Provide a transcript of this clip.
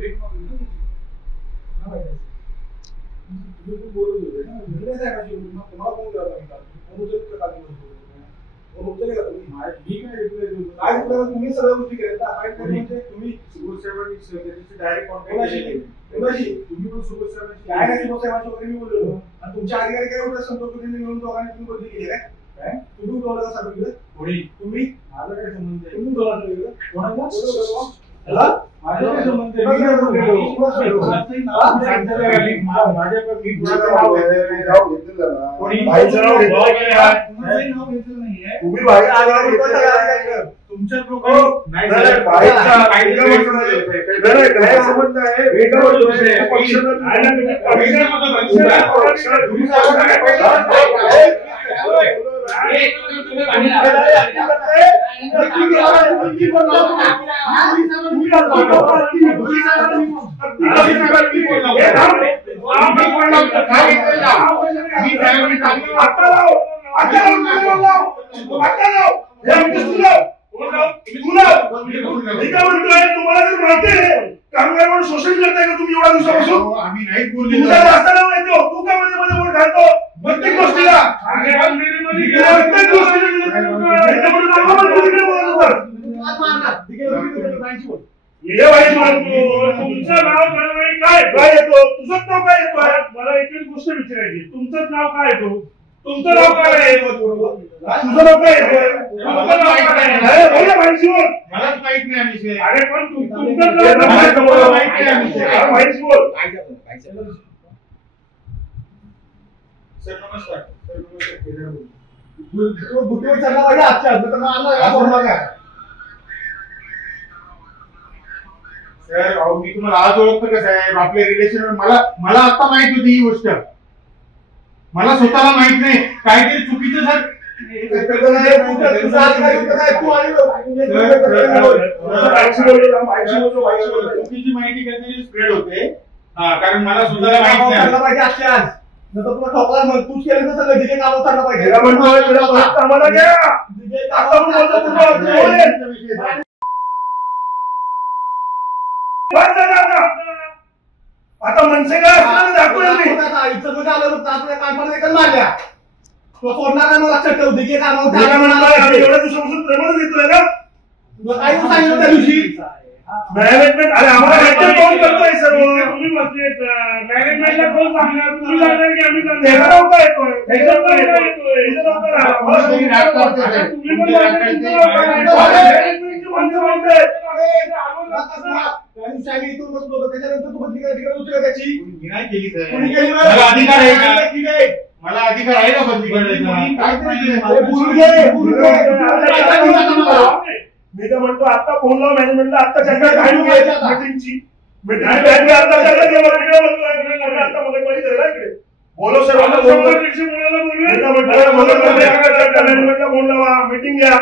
भेट मागून बोलत होते ना, तुम्हाला फोन केला होता तुम्ही सगळ्या गोष्टी केल्या तुम्ही सुबोध साहेबांनी डायरेक्ट कॉन्टॅक्ट तुम्ही पण सुबोध साहेबांशी काय नाही सुबोध साहेबांशी वगैरे मी बोललो आणि तुमच्या अधिकारी काय एवढं संपर्क मिळून दोघांनी तुम्ही बदली केली काय तुम्ही बोलला सांगितलं कोणी तुम्ही माझा काय संबंध आहे तुम्ही बोला कोणाला माझा काय संबंध तुमच्या तुम्हाला जर माहिती आहे कामगारांवर शोषण करताय का तुम्ही एवढ्या दिवसापासून आम्ही नाही बोललो तू काय मध्ये मध्ये बोट घालतो प्रत्येक गोष्टीला तुमचं नाव काय काय येतो तुझंच नाव काय येतो मला एकच गोष्ट विचारायची तुमचंच नाव काय येतो तुमचं नाव काय आहे तुझं नाव काय मलाच माहित नाही अरे पण तुमचं माहिती बोल सर नमस्कार सर अहो मी तुम्हाला आज ओळखतो का साहेब आपल्या रिलेशन मला आता माहित होती ही गोष्ट मला स्वतःला माहित नाही काहीतरी चुकीचं सर चुकीची माहिती काहीतरी स्प्रेड होते कारण मला स्वतःला माहित नाही तूच केलं तर सगळं काम चाललं पाहिजे आता मनसे काय मारल्या तो सोडणार नाही मला लक्षात ठेवते की एवढ्या दिवसापासून प्रमाण देतोय ना तुला काय सांगितलं त्या दिवशी मॅनेजमेंट अरे आम्हाला फोन करतोय सर्व तुम्ही मॅनेजमेंटला फोन सांगणार तुम्ही सांगणार की आम्ही मला अधिकार आहे का बदली करायचा मी तर म्हणतो आता फोन लाव मॅनेजमेंटला आता मीटिंगची बोलो सर मॅनेजमेंटला फोन लावा मीटिंग घ्या